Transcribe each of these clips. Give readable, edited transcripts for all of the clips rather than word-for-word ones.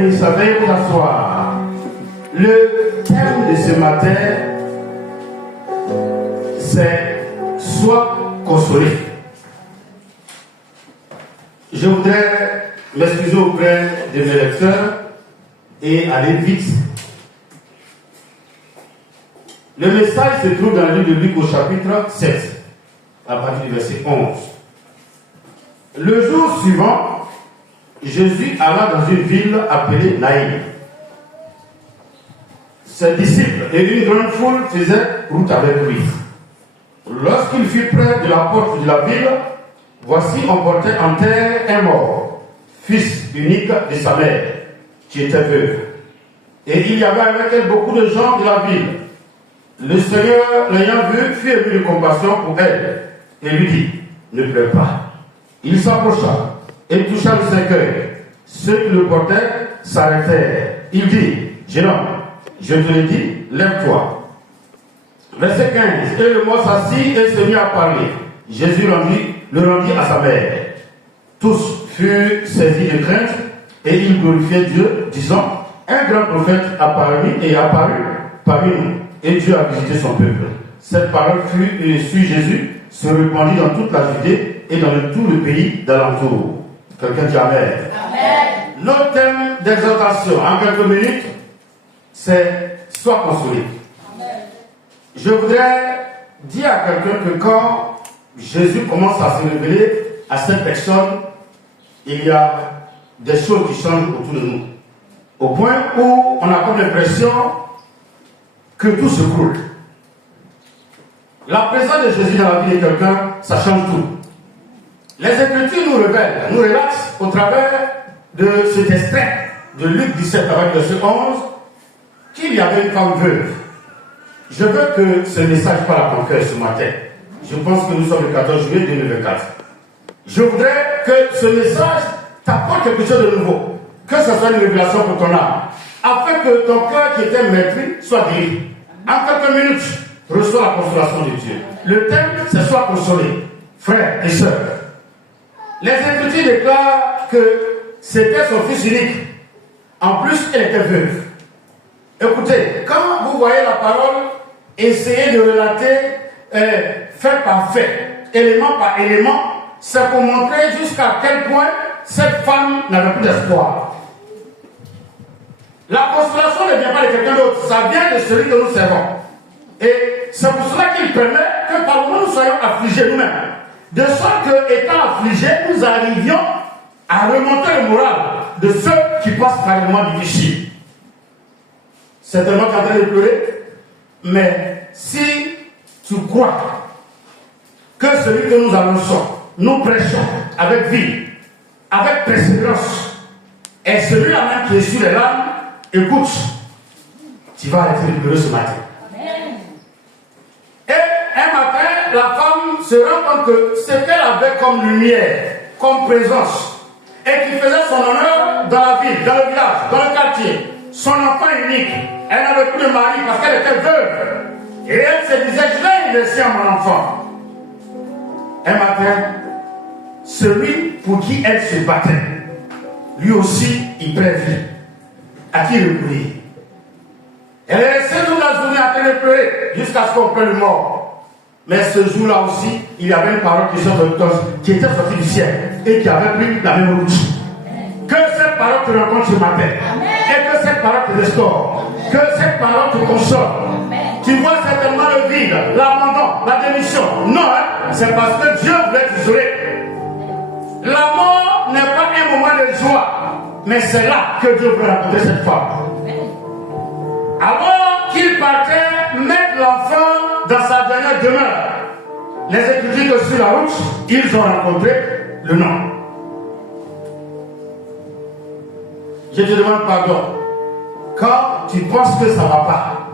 béni, ça veuille vous asseoir. Le thème de ce matin, c'est sois consolé. Je voudrais m'excuser auprès de mes lecteurs et aller vite. Le message se trouve dans le livre de Luc au chapitre 7, à partir du verset 11. Le jour suivant, Jésus alla dans une ville appelée Naïm. Ses disciples et une grande foule faisaient route avec lui. Lorsqu'il fut près de la porte de la ville, voici on portait en terre un mort, fils unique de sa mère, qui était veuve. Et il y avait avec elle beaucoup de gens de la ville. Le Seigneur, l'ayant vu, fut ému de compassion pour elle, et lui dit, ne pleure pas. Il s'approcha et toucha le cercueil. Ceux qui le portaient s'arrêtèrent. Il dit, jeune homme, je te le dis, lève-toi. Verset 15. Et le mort s'assit et se mit à parler. Jésus le rendit à sa mère. Tous furent saisis de crainte et ils glorifiaient Dieu, disant, un grand prophète est apparu parmi nous, et Dieu a visité son peuple. Cette parole sur Jésus se répandit dans toute la Judée et dans tout le pays d'alentour. Quelqu'un dit Amen. Amen. Notre thème d'exhortation en quelques minutes, c'est sois consolé. Amen. Je voudrais dire à quelqu'un que quand Jésus commence à se révéler à cette personne, il y a des choses qui changent autour de nous. Au point où on a comme l'impression que tout se coule. La présence de Jésus dans la vie de quelqu'un, ça change tout. Les Écritures nous révèlent, nous relaxent au travers de cet extrait de Luc 17 avec verset 11 qu'il y avait une femme veuve. Je veux que ce message parle à ton cœur ce matin. Je pense que nous sommes le 14 juillet 2024. Je voudrais que ce message t'apporte quelque chose de nouveau. Que ce soit une révélation pour ton âme. Afin que ton cœur qui était meurtri soit guéri. En quelques minutes, reçois la consolation de Dieu. Le thème, c'est sois consolé. Frères et sœurs. Les Écritures déclarent que c'était son fils unique. En plus, elle était veuve. Écoutez, quand vous voyez la parole, essayez de relater fait par fait, élément par élément, c'est pour montrer jusqu'à quel point cette femme n'avait plus d'espoir. La consolation ne vient pas de quelqu'un d'autre, ça vient de celui que nous servons. Et c'est pour cela qu'il permet que par moment nous soyons affligés nous-mêmes. De sorte que, étant affligés, nous arrivions à remonter le moral de ceux qui passent par des moments difficiles. Certainement tu es en train de pleurer, mais si tu crois que celui que nous annonçons, nous prêchons avec vie, avec persévérance, est celui-là même qui est sur les larmes, écoute, tu vas arrêter de pleurer ce matin. Amen. Et un matin, la femme se rend compte que ce qu'elle avait comme lumière, comme présence, et qui faisait son honneur dans la ville, dans le village, dans le quartier, son enfant unique, elle n'avait plus de mari parce qu'elle était veuve. Et elle se disait, je vais laisser à mon enfant. Un matin, celui pour qui elle se battait, lui aussi, il prévit. À qui recourir? Elle est restée toute la journée à train de pleurer jusqu'à ce qu'on prenne le mort. Mais ce jour-là aussi, il y avait une parole qui était sortie du ciel et qui avait pris la même route. Que cette parole te rencontre ce matin. Et que cette parole te restaure. Que cette parole te console. Tu vois certainement le vide, l'abandon, la démission. Non, c'est parce que Dieu voulait t'isoler. La mort n'est pas un moment de joie, mais c'est là que Dieu veut rencontrer cette femme. Alors qu'il partait mettre l'enfant dans sa dernière demeure, les Écritures que sur la route, ils ont rencontré le nom. Je te demande pardon. Quand tu penses que ça ne va pas,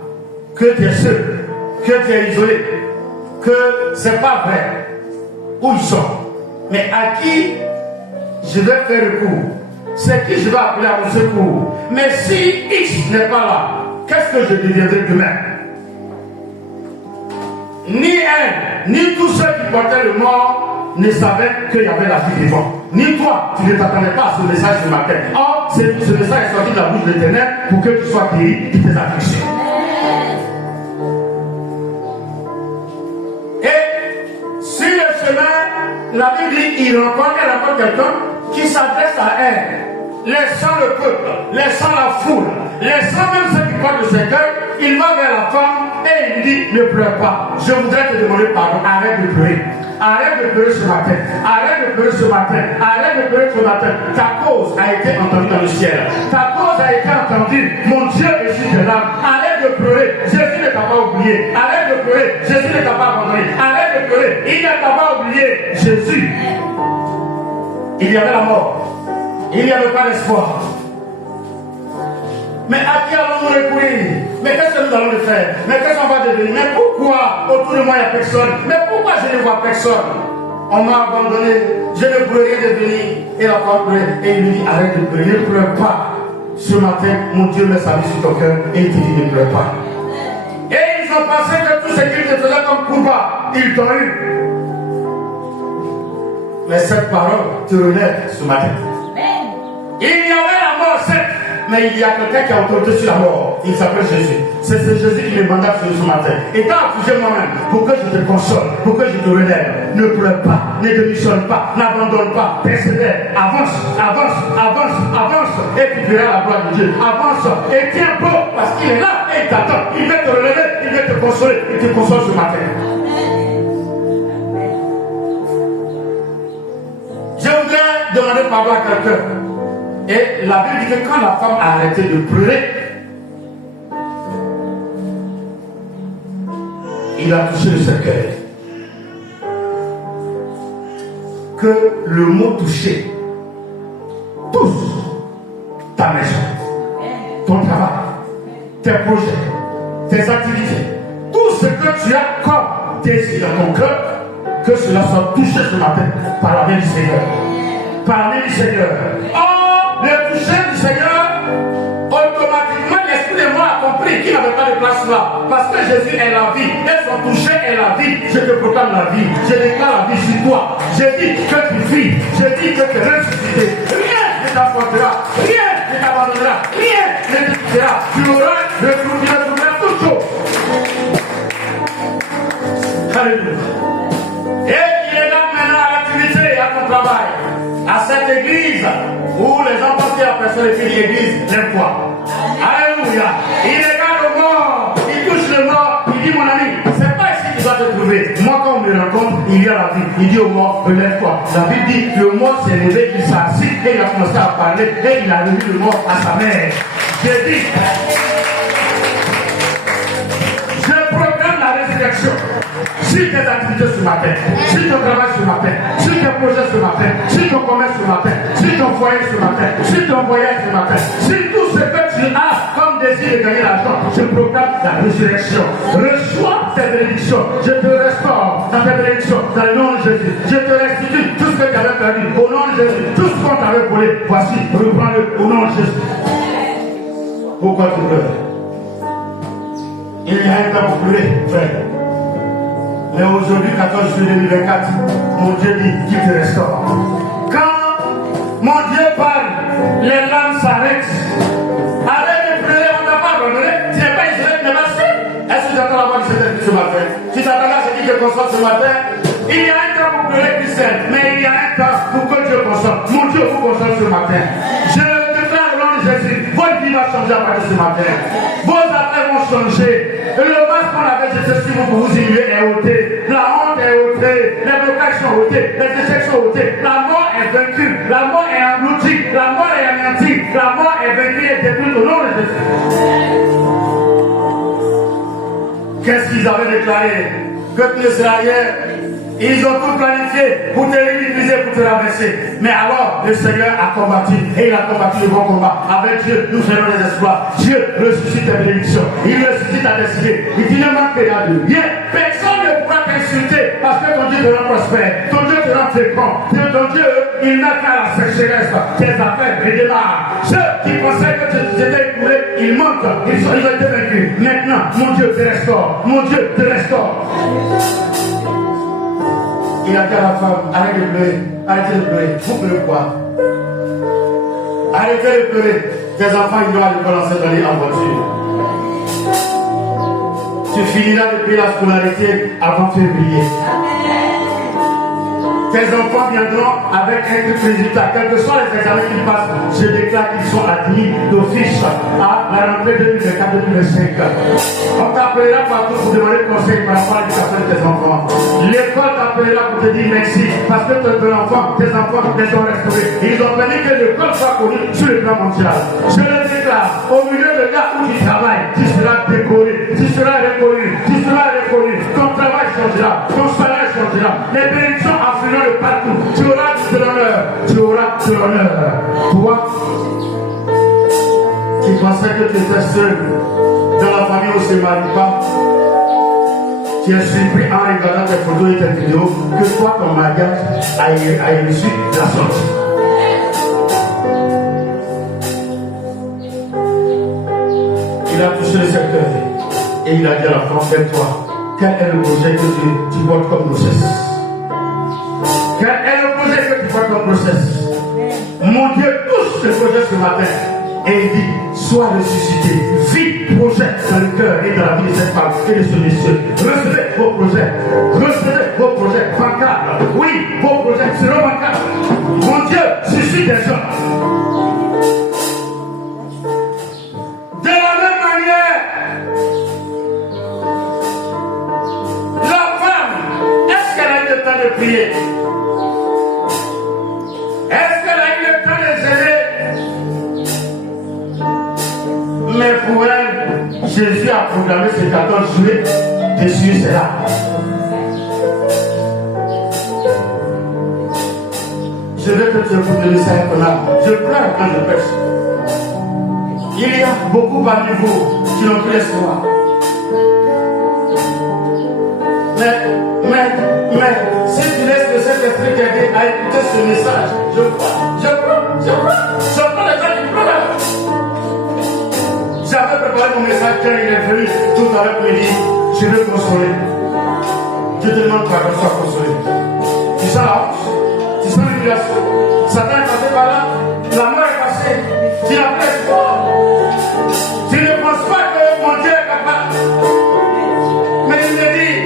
que tu es seul, que tu es isolé, que ce n'est pas vrai, où ils sont, mais à qui je vais faire recours, c'est qui je vais appeler à mon secours. Mais si X n'est pas là, qu'est-ce que je deviendrai demain? Ni elle, ni tous ceux qui portaient le mort ne savait qu'il y avait la vie vivante. Ni toi, tu ne t'attendais pas à ce message ce matin. Or, ce message est sorti de la bouche de l'Éternel pour que tu sois guéri de tes afflictions. Et sur le chemin, la Bible dit il rencontre quelqu'un qui s'adresse à elle, laissant le peuple, laissant la foule, laissant même ceux qui portent le Seigneur. Il va vers la femme et il dit ne pleure pas. Je voudrais te demander pardon. Arrête de pleurer. Arrête de pleurer ce matin. Arrête de pleurer ce matin. Arrête de pleurer ce matin. Ta cause a été entendue dans le ciel. Ta cause a été entendue. Mon Dieu est sur tes larmes. Arrête de pleurer. Jésus ne t'a pas oublié. Arrête de pleurer. Jésus ne t'a pas abandonné. Arrête de pleurer. Il ne t'a pas oublié. Jésus. Il y avait la mort. Il n'y avait pas d'espoir. Mais à qui allons-nous recourir? Mais qu'est-ce que nous allons faire? Mais qu'est-ce qu'on va devenir? Mais pourquoi autour de moi il n'y a personne? Mais pourquoi je ne vois personne? On m'a abandonné, je ne pourrais rien devenir. Et la femme pleurait. Et il lui dit arrête de pleurer, ne pleure pas. Ce matin, mon Dieu met sa vie sur ton cœur et il te dit ne pleure pas. Et ils ont pensé que tout ce qu'ils te faisaient comme combat, ils t'ont eu. Mais cette parole te relève ce matin. Il y avait la mort, certes, mais il y a quelqu'un qui a autorité sur la mort. Il s'appelle Jésus. C'est ce Jésus qui me mandate ce matin. Étant affligé moi-même, pour que je te console, pour que je te relève. Ne pleure pas, ne démissionne pas, n'abandonne pas, persévère, avance, avance, avance, avance, et tu verras la gloire de Dieu. Avance et tiens bon, parce qu'il est là et il t'attend. Il veut te relever, il veut te consoler, il te console ce matin. Je voudrais demander pardon à quelqu'un. Et la Bible dit que quand la femme a arrêté de pleurer, il a touché le cercueil. Que le mot touché touche ta maison, ton travail, tes projets, tes activités, tout ce que tu as comme désir dans ton cœur, que cela soit touché ce matin par la main du Seigneur. Par la main du Seigneur. Le toucher du Seigneur, automatiquement l'esprit de moi a compris qu'il n'avait pas de place là. Parce que Jésus est la vie et son toucher est la vie. Je te proclame la vie. Je déclare la vie sur toi. Je dis que tu vis. Je dis que tu es ressuscité. Rien ne t'apportera. Rien ne t'abandonnera. Rien ne te quittera. Tu auras retrouvé toute chose. Alléluia. Et il est là maintenant à l'activité et à ton travail. À cette église où les gens pensent qu'il y a personne et puis l'église n'aime quoi. Alléluia. Il regarde le mort, il touche le mort, il dit mon ami, c'est pas ici que tu dois te trouver. Moi quand on me rencontre, il y a la vie. Il dit au mort, relève-toi. La Bible dit, le mort s'est levé, il s'est assis et il a commencé à parler et il a remis le mort à sa mère. J'ai dit, je proclame la résurrection. Sur tes activités ce matin, sur ton travail ce matin, sur tes projets ce matin, sur ton commerce ce matin, sur ton foyer ce matin, sur ton voyage ce matin, sur tout ce que tu as comme désir de gagner l'argent, je proclame la résurrection. Reçois tes bénédictions. Je te restaure dans tes bénédictions dans le nom de Jésus. Je te restitue tout ce que tu avais perdu au nom de Jésus. Tout ce qu'on t'avait volé, voici, reprends-le au nom de Jésus. Pourquoi tu pleures? Il y a un temps pour pleurer, frère. Mais aujourd'hui, 14 juillet 2024, mon Dieu dit qu'il te restaure. Quand mon Dieu parle, les larmes s'arrêtent. Arrête de pleurer, on t'a pas abandonné. Tu n'es pas Israël, tu n'es pas sûr. Est-ce que tu attends la voix du Seigneur ce matin? Si tu attends ce qui te console ce matin, il y a un temps pour pleurer, Christian, mais il y a un temps pour que Dieu console. Mon Dieu vous console ce matin. Je déclare au nom de Jésus, votre vie va changer à partir de ce matin. Vos affaires vont changer. Le masque qu'on avait jeté sur vous pour vous humilier est ôté. La honte est ôtée. Les blocages sont ôtés. Les échecs sont ôtés. La mort est vaincue. La mort est engloutie. La mort est anéantie. La mort est vaincue et détruite au nom de Jésus. Qu'est-ce qu'ils avaient déclaré? Que les Israéliens, ils ont tout planifié pour te ridiculiser, pour te rabaisser. Mais alors, le Seigneur a combattu et il a combattu le bon combat. Avec Dieu, nous faisons des exploits. Dieu ressuscite tes bénédictions. Il ressuscite ta destinée. Il dit ne manque rien. Personne ne pourra t'insulter parce que ton Dieu te rend prospère. Ton Dieu te rend fécond. Ton Dieu, il n'a qu'à la sécheresse. Tes affaires redémarrent. Ceux qui pensaient que tu étais écoulé, ils montent. Ils ont été vaincus. Maintenant, mon Dieu te restaure. Mon Dieu te restaure. Il a dit à la femme, arrêtez de pleurer, arrêtez de pleurer, vous pleurez quoi? Arrêtez de pleurer, tes enfants ils doivent aller balancer dans les en voiture. Tu finiras de payer la scolarité avant février. Tes enfants viendront avec un résultat, quels que soient les examens qu'ils passent, je déclare qu'ils sont admis d'office à la rentrée 2024-2025. On t'appellera partout pour demander conseil par rapport à l'éducation de tes enfants. L'école t'appellera pour te dire merci parce que tes enfants les ont restaurés. Ils ont permis que l'école soit connue sur le plan mondial. Je le déclare, au milieu de là où tu travailles, tu seras décoré, tu seras reconnu, tu seras reconnu. Ton travail changera, ton salaire changera, les bénédictions afflueront de partout. Tu auras de l'honneur, tu auras de l'honneur. Toi, tu pensais que tu étais seul dans la famille où se marie pas. Tu es surpris en regardant tes photos et tes vidéos que toi, ton mariage a reçu la sortie. Il a touché le secteur et il a dit à la femme, fais-toi, quel est le projet que tu portes comme grossesse? Quel est le projet que tu portes comme grossesse? Mon Dieu touche ce projet ce matin et il dit, sois ressuscité, vis projet dans le cœur et dans la vie de cette femme et de ce monsieur. Recevez vos projets bancables. Oui, vos projets seront bancables. Mon Dieu suscite des hommes. De la même manière, la femme, est-ce qu'elle a eu le temps de prier? Est-ce qu'elle a eu le temps de gérer? Mais pour elle, Jésus a proclamé ce 14 juillet, Jésus c'est là. Je veux que tu écoutes le message qu'on a. Je pleure quand je prêche. Il y a beaucoup parmi vous qui n'ont plus l'espoir. Mais, si tu laisses le Saint-Esprit t'aider à écouter ce message, je prends les gens qui pleurent. J'avais préparé mon message quand il est venu tout à l'heure pour me dire, je veux consoler. Je te demande pardon, sois consolé. Tu sens la honte, tu sens l'humiliation. Satan est passé par là, la mort est passée, tu n'as plus espoir. Tu ne penses pas que mon Dieu est capable. Mais il me dit,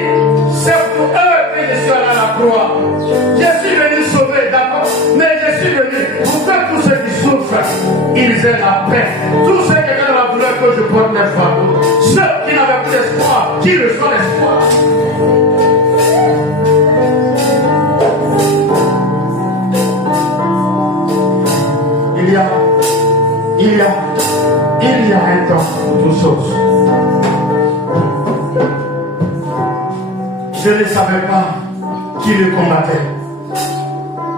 c'est pour eux que je suis allé à la croix. Je suis venu sauver, d'accord, mais je suis venu pour que tous ceux qui souffrent, ils aient la paix. Tous ceux qui étaient dans la douleur que je porte les fardeaux. Ceux qui n'avaient plus d'espoir, qui reçoivent l'espoir. Il y a un temps pour toutes choses. Je ne savais pas qui le combattait.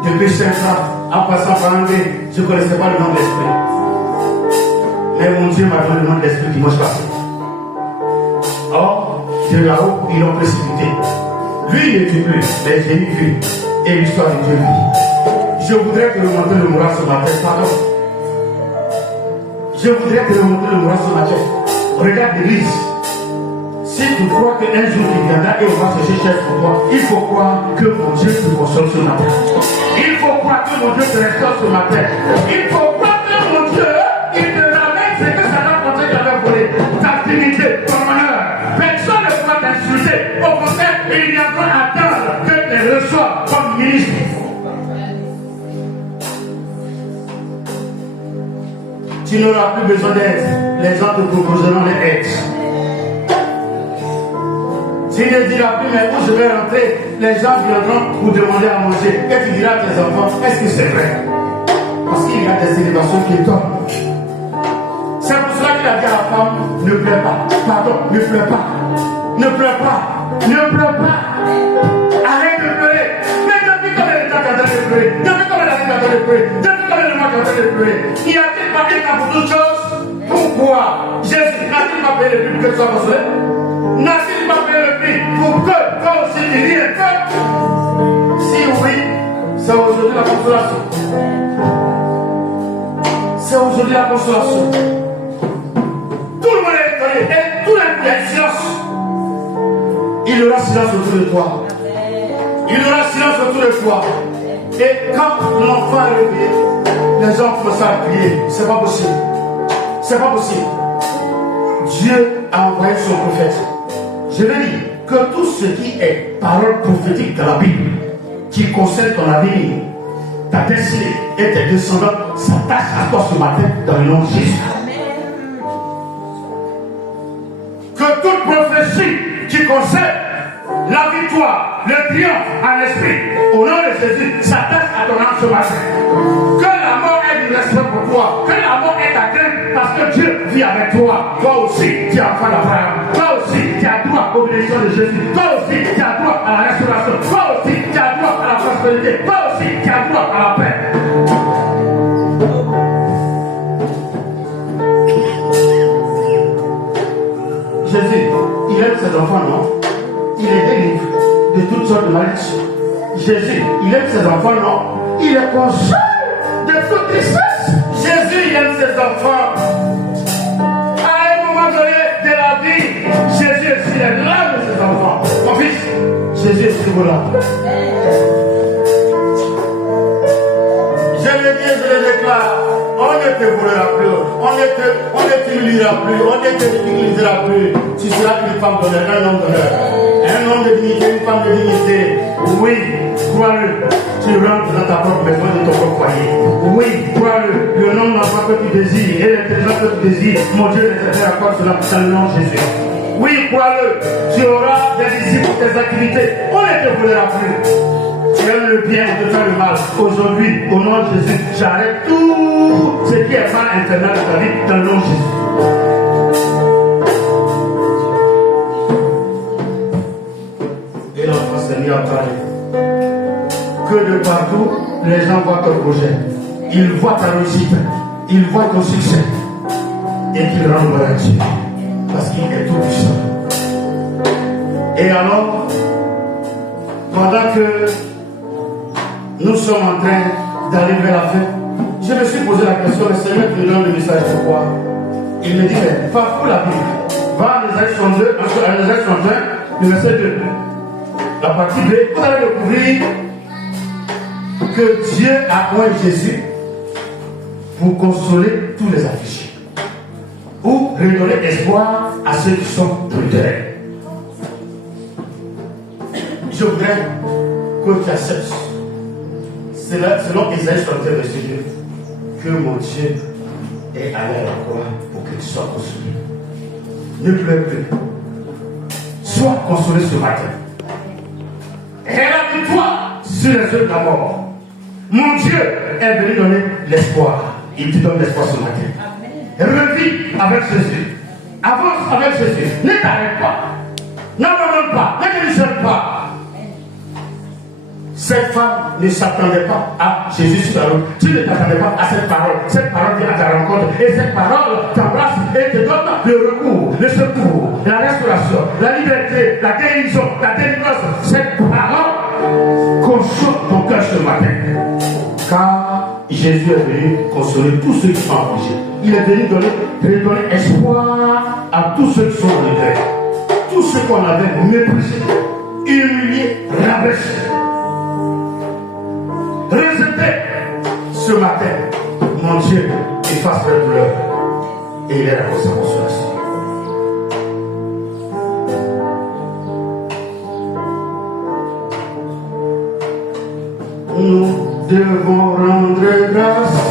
Depuis 5 ans, en passant par un dé, je ne connaissais pas le nom de l'esprit. Mais mon Dieu m'a donné le nom de l'esprit dimanche passé. Or, de là-haut, ils l'ont précipité. Lui, il ne vit plus, mais j'ai vu. Et l'histoire de Dieu vit. Je voudrais te remonter le moral ce matin, pardon. Je voudrais te remonter le moral ce matin. Regarde l'église. Si tu crois qu'un jour il viendra et on va chercher chef pour toi, il faut croire que mon Dieu te console ce matin. Il faut croire que mon Dieu te restaure ce matin. Il faut croire que mon Dieu, il te ramène ce que Satan pensait qu'il avait volé. Ta dignité, ton honneur. Personne ne pourra t'insulter. Au contraire, il viendra attendre que tu les reçoives comme ministre. Tu n'auras plus besoin d'aide. Les gens te proposeront des aides. Tu ne diras plus, mais où je vais rentrer, les gens viendront pour demander à manger. Et tu diras à tes enfants, est-ce que c'est vrai? Parce qu'il y a des élévations qui tombent. C'est pour cela qu'il a dit à la femme, ne pleure pas. Pardon, ne pleure pas. Ne pleure pas. Ne pleure pas. Arrête de pleurer. Mais depuis combien de temps tu es en train de pleurer? Depuis combien d'années tu es en train de pleurer? Depuis combien de mois tu es en train de pleurer? Y a-t-il pas un temps pour toutes choses? Pourquoi Jésus n'a-t-il pas payé le prix pour que tu sois consolé? N'a-t-il pas payé le prix pour que toi aussi tu dis un peu? Si oui, c'est aujourd'hui la consolation. C'est aujourd'hui la consolation. Tout le monde est étonné et tout le monde est silence. Il y aura silence autour de toi. Il y aura silence autour de toi. Et quand l'enfant est réveillé, les gens commencent à crier. C'est pas possible. C'est pas possible. Dieu a envoyé son prophète. Je veux dire que tout ce qui est parole prophétique de la Bible, qui concerne ton avenir, ta destinée et tes descendants, s'attache à toi ce matin dans le nom de Jésus. Que toute prophétie qui concerne la victoire, le triomphe en esprit, au nom de Jésus, s'attache à ton âme ce matin. Que la mort ait du respect pour toi, que la mort ait ta crainte, parce que Dieu vit avec toi. Toi aussi, tu as enfant d'Abraham. Toi aussi, tu as droit aux bénédictions de Jésus. Toi aussi, tu as droit à la restauration. Toi aussi, tu as droit à la prospérité. Toi aussi, tu as droit à la paix. Jésus, il aime ses enfants, non? Il les délivre de toutes sortes de malédictions. Jésus, il aime ses enfants, non? Il les console de toute tristesse. Jésus, il aime ses enfants. À un moment donné de la vie, Jésus est sur les larmes de ses enfants. Mon fils, Jésus est sur vos larmes. Je le dis, je le déclare. On ne te volera plus, on ne t'humiliera plus, on ne te ridiculisera plus. Tu seras une femme d'honneur, un homme d'honneur. Un homme de dignité, une femme de dignité. Oui, crois-le. Tu rentres dans ta propre maison et dans ton propre foyer. Oui, crois-le. Le nom d'enfant que tu désires et l'intelligence que tu désires, mon Dieu ne te fait encore cela dans le nom de Jésus. Oui, crois-le. Tu auras des disciples pour tes activités. On ne te volera plus. Tu aimes le bien, on te fait le mal. Aujourd'hui, au nom de Jésus, j'arrête tout ce qui est mal intérieur de ta vie dans le nom de Jésus. Et l'enfant s'est mis à parler. Que de partout, les gens voient ton projet. Ils voient ta réussite. Ils voient ton succès. Et qu'ils rendent gloire à Dieu. Parce qu'il est tout puissant. Et alors, pendant que nous sommes en train d'arriver à la fin, je me suis posé la question, le Seigneur me donne le message pourquoi. Il me dit, mais parcours la Bible. Va en Ésaïe 62, en Ésaïe 61, le verset 2. La partie B, vous allez découvrir que Dieu a envoyé Jésus pour consoler tous les affligés. Ou redonner espoir à ceux qui sont prudents. Je voudrais que tu acceptes, selon Ésaïe 61, verset 2, que mon Dieu est allé à la croix pour que tu sois consolé. Ne pleure plus. Sois consolé ce matin. Et la victoire sur les œuvres de la mort. Mon Dieu est venu donner l'espoir. Il te donne l'espoir ce matin. Revis avec Jésus. Avance avec Jésus. Ne t'arrête pas. N'abandonne pas. Ne démissionne pas. Cette femme ne s'attendait pas à Jésus sur la route. Tu ne t'attendais pas à cette parole. Cette parole vient à ta rencontre. Et cette parole t'embrasse et te donne le recours, le secours, la restauration, la liberté, la guérison, la délivrance. Cette parole console ton cœur ce matin. Car Jésus est venu consoler tous ceux qui sont affligés. Il est venu redonner espoir à tous ceux qui sont en regret. Tous ceux qu'on avait méprisés, humiliés, rabaissés. Rejeté ce matin, mon Dieu efface la douleur et il est la consolation. Nous devons rendre grâce